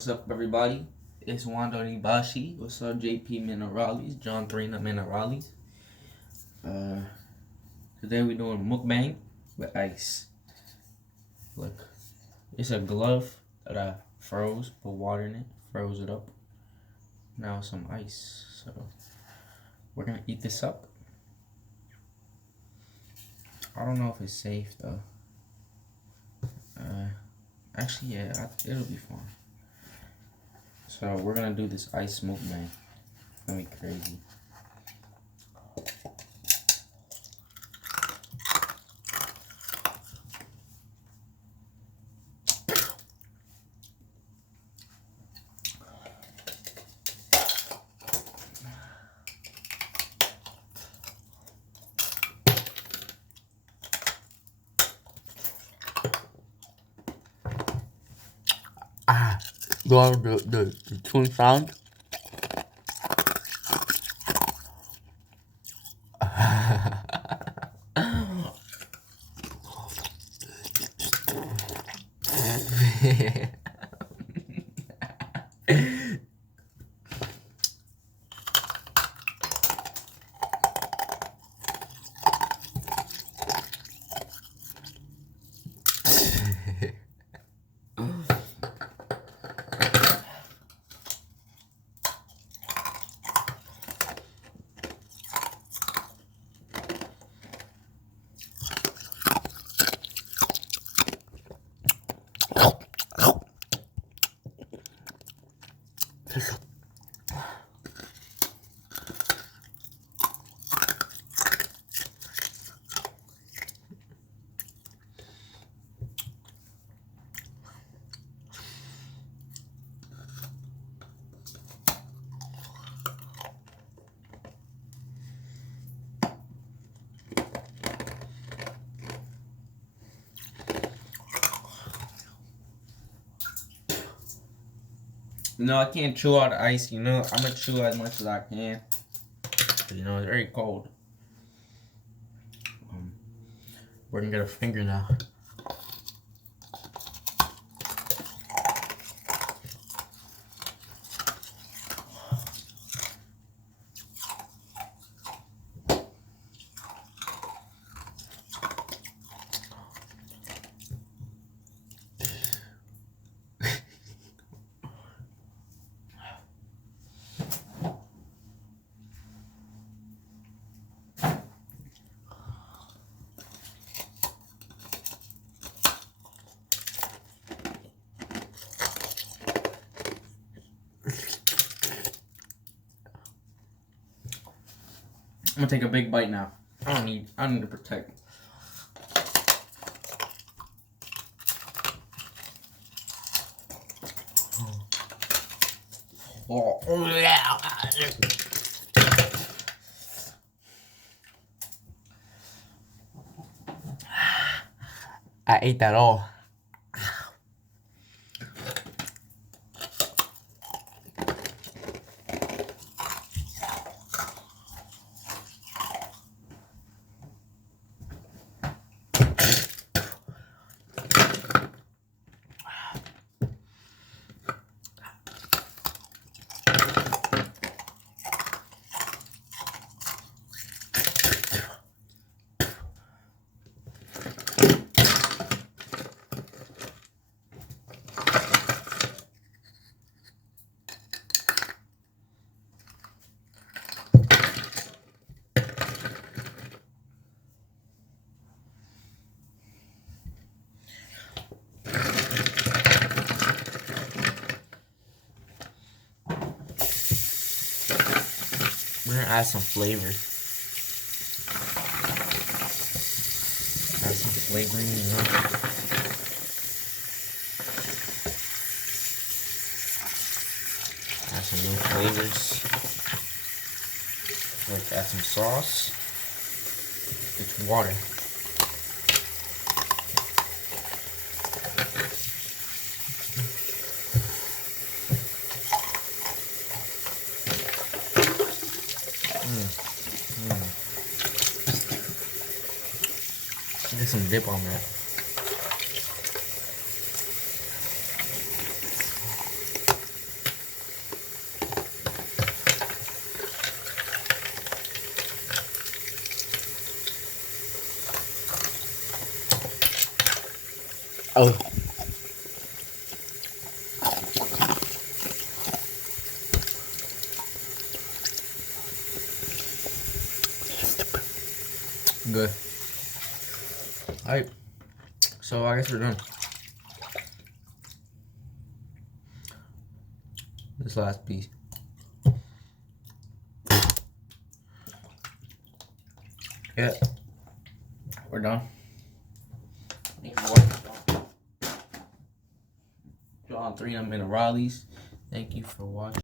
What's up, everybody? It's Wando Nibashi. What's up, JP Minerales, John Thrina Minerales. Uh, Today we're doing mukbang with ice. Look, it's a glove that I froze, put water in it, froze it up. Now some ice. So we're gonna eat this up. I don't know if it's safe though. Actually, yeah, it'll be fine. So we're gonna do this ice mukbang. It's gonna be crazy. The tune sound. No, I can't chew out the ice, I'm gonna chew as much as I can. It's very cold. We're gonna get a finger now. I'm gonna take a big bite now. I don't need to protect. Oh, yeah. I ate that all. We're gonna add some flavor. Add some flavoring, Add some new flavors. Like add some sauce. It's water. Get some dip on that. Oh. Good. Alright. So I guess we're done. This last piece. Yeah. We're done. Thank you for watching. John 3 Minerales. Thank you for watching.